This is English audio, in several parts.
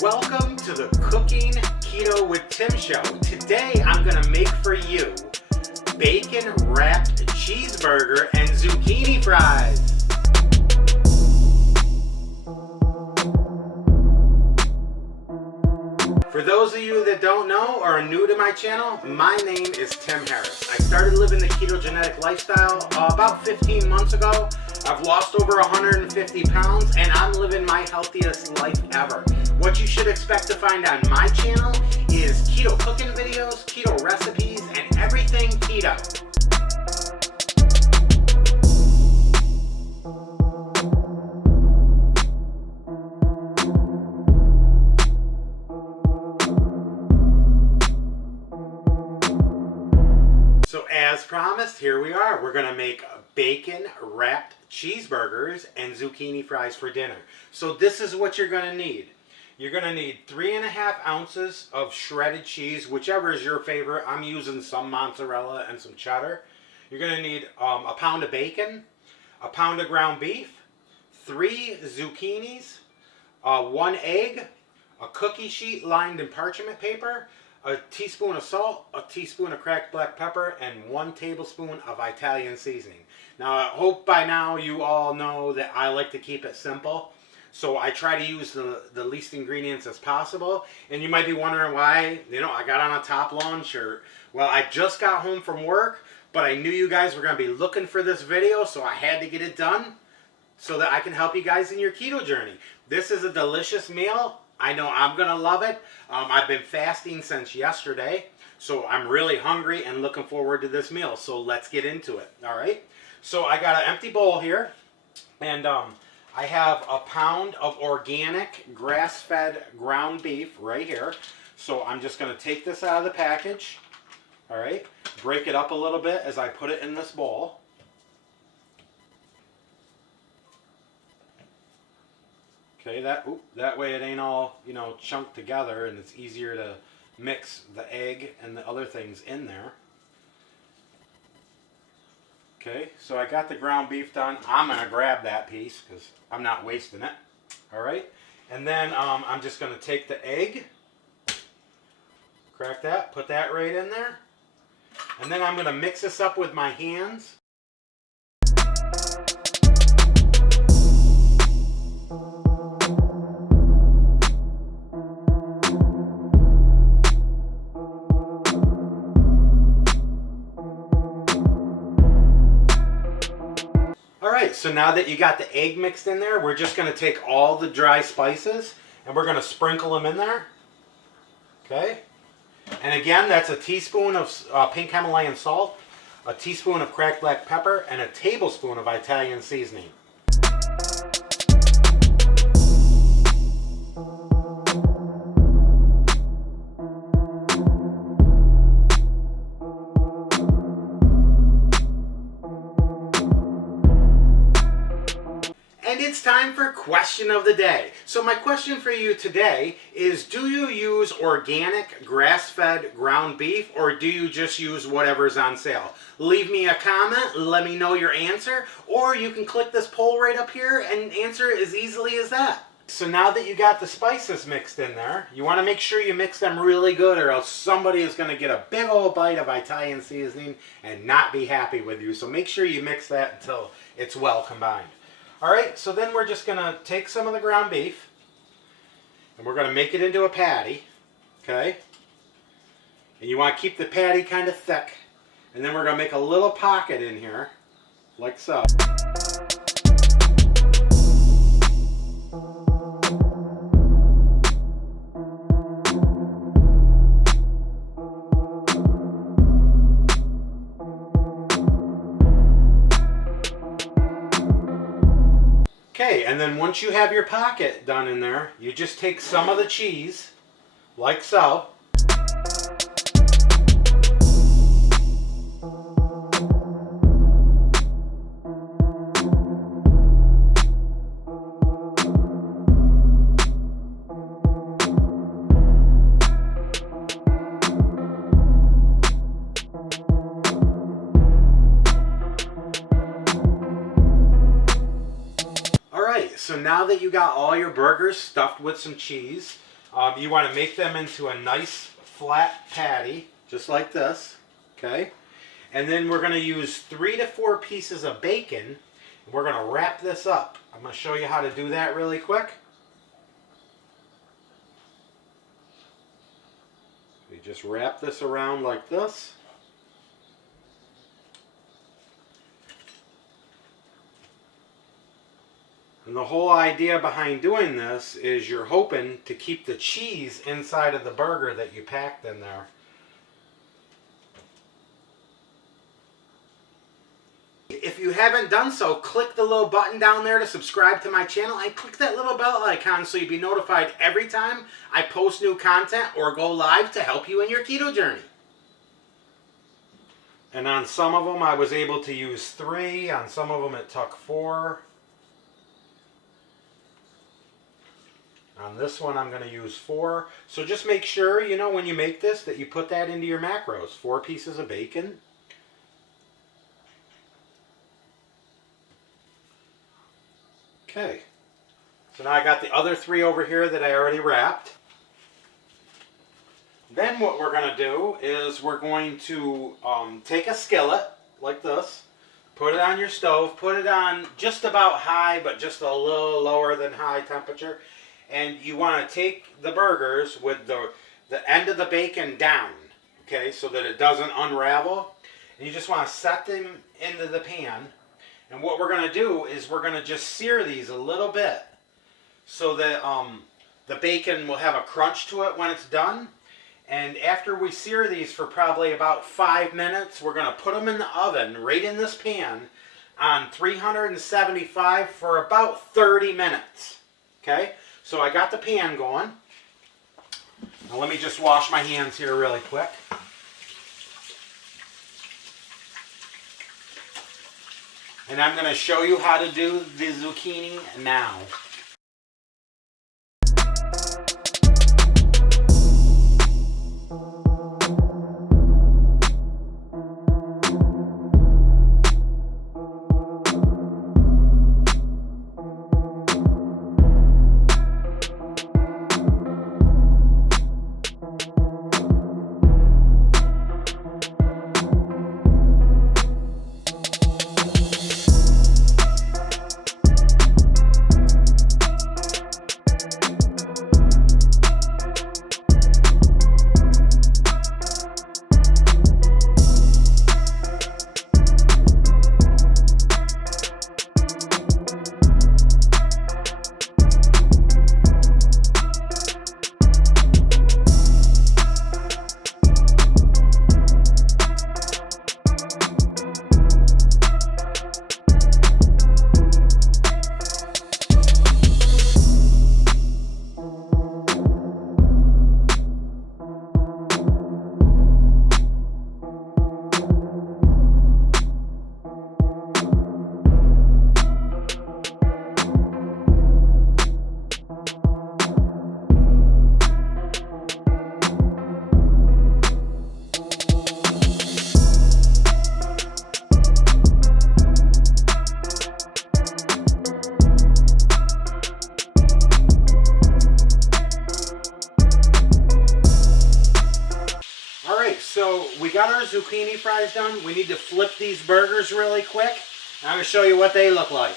Welcome to the Cooking Keto with Tim show. Today I'm going to make for you bacon wrapped cheeseburger and zucchini fries. For those of you that don't know or are new to my channel, my name is Tim Harris. I started living the ketogenic lifestyle about 15 months ago. I've lost over 150 pounds and I'm living my healthiest life ever. What you should expect to find on my channel is keto cooking videos, keto recipes, and everything keto. So as promised, here we are. We're gonna make bacon wrapped cheeseburgers and zucchini fries for dinner. So this is what you're gonna need. You're gonna need 3.5 ounces of shredded cheese, whichever is your favorite. I'm using some mozzarella and some cheddar. You're gonna need a pound of bacon, a pound of ground beef, 3 zucchinis, 1 egg, a cookie sheet lined in parchment paper, a teaspoon of salt, a teaspoon of cracked black pepper, and 1 tablespoon of Italian seasoning. Now, I hope by now you all know that I like to keep it simple. So I try to use the least ingredients as possible. And you might be wondering why, I got on a top lunch or, well, I just got home from work, but I knew you guys were going to be looking for this video, so I had to get it done so that I can help you guys in your keto journey. This is a delicious meal. I know I'm going to love it. I've been fasting since yesterday, so I'm really hungry and looking forward to this meal. So let's get into it, all right? So I got an empty bowl here, and I have a pound of organic grass-fed ground beef right here. So I'm just going to take this out of the package, all right? Break it up a little bit as I put it in this bowl. Okay, that way it ain't all, chunked together, and it's easier to mix the egg and the other things in there. Okay, so I got the ground beef done. I'm going to grab that piece because I'm not wasting it. All right, and then I'm just going to take the egg, crack that, put that right in there, and then I'm going to mix this up with my hands. Alright, so now that you got the egg mixed in there, we're just going to take all the dry spices and we're going to sprinkle them in there. Okay? And again, that's a teaspoon of pink Himalayan salt, a teaspoon of cracked black pepper, and a tablespoon of Italian seasoning. And it's time for question of the day. So my question for you today is, do you use organic grass-fed ground beef or do you just use whatever's on sale? Leave me a comment, let me know your answer, or you can click this poll right up here and answer as easily as that. So now that you got the spices mixed in there, you want to make sure you mix them really good or else somebody is going to get a big old bite of Italian seasoning and not be happy with you. So make sure you mix that until it's well combined. Alright, so then we're just going to take some of the ground beef and we're going to make it into a patty, okay? And you want to keep the patty kind of thick. And then we're going to make a little pocket in here, like so. Okay, and then once you have your pocket done in there, you just take some of the cheese, like so. So now that you got all your burgers stuffed with some cheese, You want to make them into a nice flat patty, just like this, okay? And then we're going to use 3 to 4 pieces of bacon. We're going to wrap this up. I'm going to show you how to do that really quick. You just wrap this around like this. And the whole idea behind doing this is you're hoping to keep the cheese inside of the burger that you packed in there. If you haven't done so, click the little button down there to subscribe to my channel and click that little bell icon so you'll be notified every time I post new content or go live to help you in your keto journey. And on some of them I was able to use 3, on some of them it took 4. On this one I'm going to use 4. So just make sure, you know, when you make this that you put that into your macros. 4 pieces of bacon. Okay. So now I got the other 3 over here that I already wrapped. Then what we're going to do is we're going to take a skillet like this. Put it on your stove. Put it on just about high, but just a little lower than high temperature. And you want to take the burgers with the end of the bacon down, okay, so that it doesn't unravel. And you just want to set them into the pan. And what we're going to do is we're going to just sear these a little bit so that the bacon will have a crunch to it when it's done. And after we sear these for probably about 5 minutes, we're going to put them in the oven right in this pan on 375 for about 30 minutes, okay? So I got the pan going. Now let me just wash my hands here really quick. And I'm going to show you how to do the zucchini now. So we got our zucchini fries done. We need to flip these burgers really quick. I'm going to show you what they look like.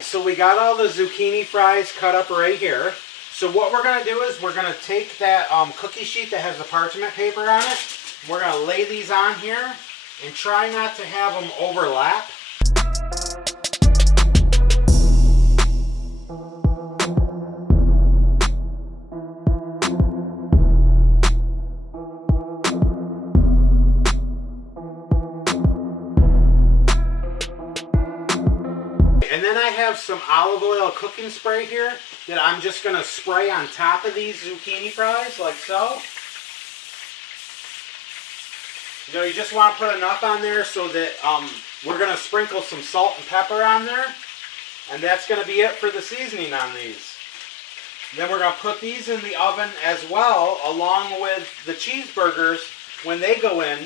So we got all the zucchini fries cut up right here. So what we're going to do is we're going to take that cookie sheet that has the parchment paper on it. We're going to lay these on here and try not to have them overlap. And then I have some olive oil cooking spray here that I'm just going to spray on top of these zucchini fries like so. You know, you just want to put enough on there so that we're going to sprinkle some salt and pepper on there. And that's going to be it for the seasoning on these. Then we're going to put these in the oven as well, along with the cheeseburgers when they go in.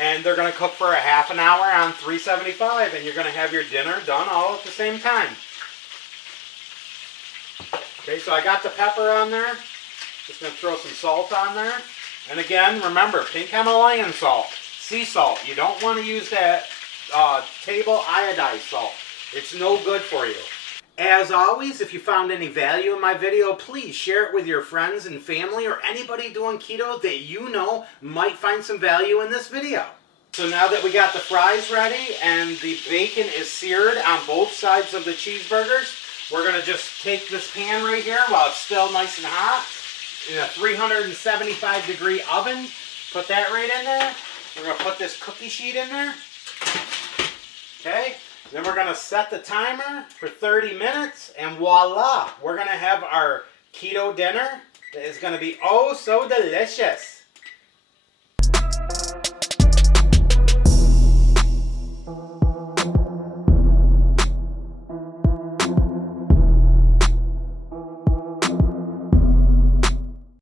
And they're going to cook for a half an hour on 375, and you're going to have your dinner done all at the same time. Okay, so I got the pepper on there. Just going to throw some salt on there. And again, remember, pink Himalayan salt, sea salt. You don't want to use that table iodized salt. It's no good for you. As always, if you found any value in my video, please share it with your friends and family or anybody doing keto that you know might find some value in this video. So now that we got the fries ready and the bacon is seared on both sides of the cheeseburgers, we're going to just take this pan right here while it's still nice and hot in a 375-degree oven. Put that right in there. We're going to put this cookie sheet in there. Okay. Then we're going to set the timer for 30 minutes, and voila, we're going to have our keto dinner that is going to be oh so delicious.